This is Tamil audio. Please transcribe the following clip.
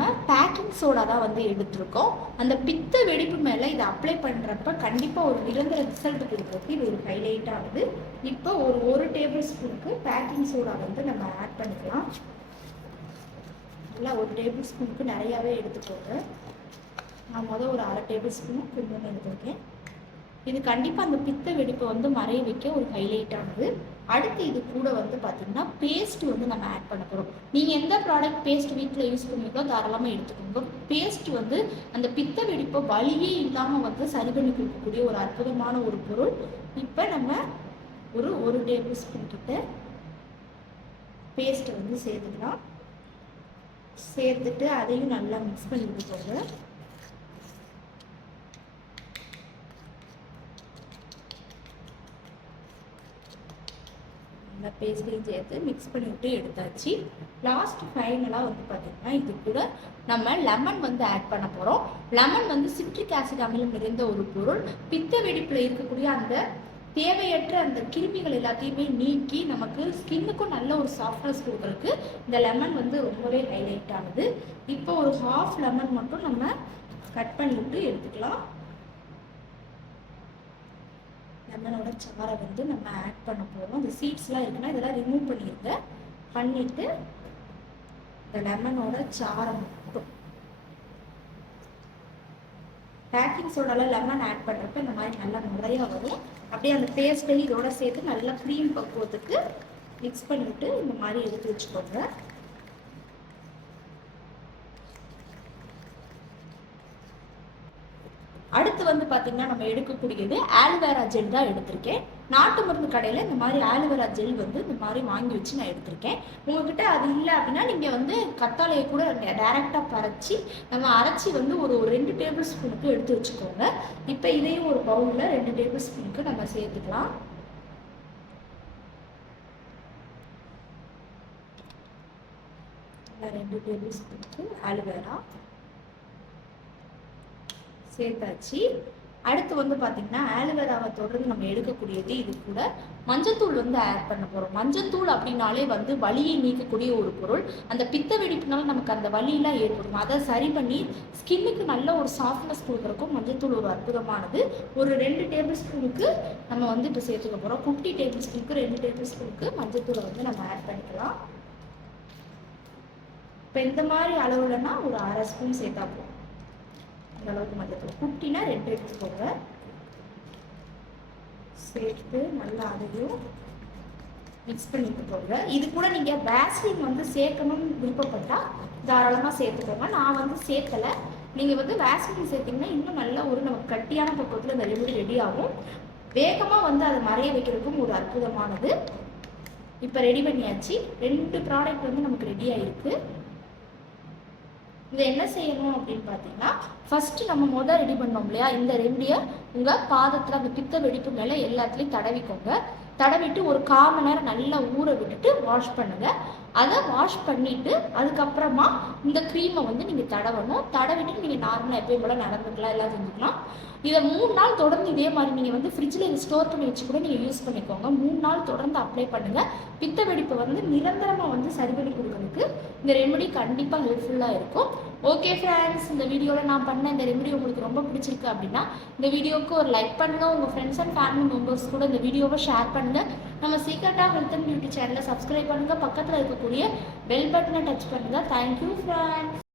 நம்ம பேக்கிங் சோடா தான் வந்து எடுத்திருக்கோம். அந்த பித்த வெடிப்பு மேலே இதை அப்ளை பண்ணுறப்ப கண்டிப்பாக ஒரு நிரந்தர ரிசல்ட் கொடுக்குறதுக்கு இது ஒரு ஹைலைட் ஆகுது. இப்போ ஒரு டேபிள் ஸ்பூனுக்கு பேக்கிங் சோடா வந்து நம்ம ஆட் பண்ணிக்கலாம். நல்லா ஒரு டேபிள் ஸ்பூனுக்கு நிறையாவே எடுத்துக்கோங்க. நான் ஒரு அரை டேபிள் ஸ்பூன் கொஞ்சம் எடுத்துருக்கேன். இது கண்டிப்பாக அந்த பித்த வெடிப்பை வந்து மறைய வைக்க ஒரு ஹைலைட் ஆகுது. அடுத்து இது கூட வந்து பார்த்திங்கன்னா பேஸ்ட் வந்து நம்ம ஆட் பண்ண போகிறோம். நீங்கள் எந்த ப்ராடக்ட் பேஸ்ட் வீட்டில் யூஸ் பண்ணுவீங்களோ தாராளமாக எடுத்துக்கோங்க. பேஸ்ட் வந்து அந்த பித்த வெடிப்பை வலியே இல்லாமல் வந்து சரி பண்ணி கொடுக்கக்கூடிய ஒரு அற்புதமான ஒரு பொருள். இப்போ நம்ம ஒரு டேபிள் ஸ்பூன் கிட்ட பேஸ்ட்டை வந்து சேர்த்துக்கலாம். சேர்த்துட்டு அதையும் நல்லா மிக்ஸ் பண்ணி விட்டுக்கோங்க. நல்லா பேஸ்ட்டையும் சேர்த்து மிக்ஸ் பண்ணிவிட்டு எடுத்தாச்சு. லாஸ்ட் ஃபைனலாக வந்து பார்த்திங்கன்னா இது கூட நம்ம லெமன் வந்து ஆட் பண்ண போகிறோம். லெமன் வந்து சிட்ரிக் ஆசிட் அமிலம் நிறைந்த ஒரு பொருள். பித்த வெடிப்பில் இருக்கக்கூடிய அந்த தேவையற்ற அந்த கிருமிகள் எல்லாத்தையுமே நீக்கி நமக்கு ஸ்கின்னுக்கும் நல்ல ஒரு சாஃப்ட்னஸ் கொடுக்குறதுக்கு இந்த லெமன் வந்து ரொம்பவே ஹைலைட் ஆகுது. இப்போ ஒரு ஹாஃப் லெமன் மட்டும் நம்ம கட் பண்ணிவிட்டு எடுத்துக்கலாம். லெமனோட சாரை வந்து நம்ம ஆட் பண்ண போகிறோம். அந்த சீட்ஸ்லாம் இருக்குன்னா இதெல்லாம் ரிமூவ் பண்ணிடுங்க. பண்ணிவிட்டு இந்த லெமனோட சாரை மட்டும் பேக்கிங் சோடாவில் லெமன் ஆட் பண்ணுறப்ப இந்த மாதிரி நல்லா நிறையா வரும். அப்படியே அந்த பேஸ்ட்டையும் இதோட சேர்த்து நல்லா க்ரீம் பக்குவத்துக்கு மிக்ஸ் பண்ணிவிட்டு இந்த மாதிரி எடுத்து வச்சுக்கோங்க. அடுத்து வந்து பார்த்திங்கன்னா நம்ம எடுக்கக்கூடியது ஆலுவேரா ஜெல் தான் எடுத்திருக்கேன். நாட்டு மருந்து கடையில் இந்த மாதிரி ஆலுவேரா ஜெல் வந்து இந்த மாதிரி வாங்கி வச்சு நான் எடுத்திருக்கேன். உங்கள்கிட்ட அது இல்லை அப்படின்னா நீங்கள் வந்து கத்தாழையை கூட டைரெக்டாக அரைச்சி வந்து ஒரு 2 டேபிள் ஸ்பூனுக்கு எடுத்து வச்சுக்கோங்க. இப்போ இதையும் ஒரு பவுலில் 2 டேபிள் ஸ்பூனுக்கு நம்ம சேர்த்துக்கலாம். நல்லா 2 டேபிள் ஸ்பூனுக்கு ஆலுவேரா சேர்த்தாச்சு. அடுத்து வந்து பார்த்திங்கன்னா ஆலுவேராவை தொடர்ந்து நம்ம எடுக்கக்கூடியது இது கூட மஞ்சத்தூள் வந்து ஆட் பண்ண போகிறோம். மஞ்சத்தூள் அப்படின்னாலே வந்து வலியை நீக்கக்கூடிய ஒரு பொருள். அந்த பித்த வெடிப்புனால நமக்கு அந்த வலியெல்லாம் ஏற்படும். அதை சரி பண்ணி ஸ்கின்னுக்கு நல்ல ஒரு சாஃப்ட்னஸ் கொடுக்குறக்கும் மஞ்சத்தூள் ஒரு அற்புதமானது. ஒரு 2 டேபிள் ஸ்பூனுக்கு நம்ம வந்து இப்போ சேர்த்துக்க போகிறோம். 50 டேபிள் ஸ்பூனுக்கு 2 டேபிள் ஸ்பூனுக்கு மஞ்சத்தூளை வந்து நம்ம ஆட் பண்ணிக்கலாம். இப்போ இந்த மாதிரி அளவுலன்னா ஒரு அரை ஸ்பூன் சேர்த்தா போகும். இந்த அளவுக்கு மஞ்சத்தூள் குட்டினா 2 எடுத்துக்கோங்க. சேர்த்து நல்லா அதையும் மிக்ஸ் பண்ணிட்டுக்கோங்க. இது கூட நீங்கள் வேஸ்லின் வந்து சேர்க்கணும்னு விருப்பப்பட்டால் தாராளமாக சேர்த்துக்கோங்க. நான் வந்து சேர்க்கலை. நீங்கள் வந்து வேஸ்லின் சேர்த்திங்கன்னா இன்னும் நல்ல ஒரு நமக்கு கட்டியான பக்குவத்தில் இந்த ரெமெடி ரெடி ஆகும். வேகமாக வந்து அதை மறைய வைக்கிறதுக்கும் ஒரு அற்புதமானது. இப்போ ரெடி பண்ணியாச்சு. 2 ப்ராடக்ட் வந்து நமக்கு ரெடி ஆகிருக்கு. இதை என்ன செய்யணும் அப்படின்னு பார்த்தீங்கன்னா ஃபஸ்ட்டு நம்ம ரெடி பண்ணோம் இல்லையா, இந்த ரெமடியை உங்கள் பாதத்தில் அந்த பித்த வெடிப்பு மேலே எல்லாத்துலேயும் தடவிக்கோங்க. தடவிட்டு ஒரு 1/4 மணி நேரம் நல்லா ஊற விட்டுட்டு வாஷ் பண்ணுங்கள். அதை வாஷ் பண்ணிவிட்டு அதுக்கப்புறமா இந்த க்ரீமை வந்து நீங்கள் தடவணும். தடவிட்டு நீங்கள் நார்மலாக எப்பயும் போல் நடந்துக்கலாம், எல்லாம் செஞ்சுக்கலாம். இதை 3 நாள் தொடர்ந்து இதே மாதிரி நீங்கள் வந்து ஃப்ரிட்ஜில் இதை ஸ்டோர் பண்ணி வச்சு கூட நீங்கள் யூஸ் பண்ணிக்கோங்க. 3 நாள் தொடர்ந்து அப்ளை பண்ணுங்கள். பித்த வெடிப்பை வந்து நிரந்தரமாக வந்து சரி பண்ணி கொடுக்கறதுக்கு இந்த ரெமெடி கண்டிப்பாக ஹெல்ப்ஃபுல்லாக இருக்கும். ஓகே ஃப்ரெண்ட்ஸ், இந்த வீடியோவில் நான் பண்ண இந்த ரெமெடி உங்களுக்கு ரொம்ப பிடிச்சிருக்கு அப்படின்னா இந்த வீடியோவுக்கு ஒரு லைக் பண்ணுங்கள். உங்கள் ஃப்ரெண்ட்ஸ் அண்ட் ஃபேமிலி மெம்பர்ஸ் கூட இந்த வீடியோவை ஷேர் பண்ணுங்கள். நம்ம சீக்ரெட்டாக ஹெல்த் அண்ட் பியூட்டி சேனலை சப்ஸ்கிரைப் பண்ணுங்கள். பக்கத்தில் இருக்கக்கூடிய பெல் பட்டனை டச் பண்ணுங்கள். Thank you friends.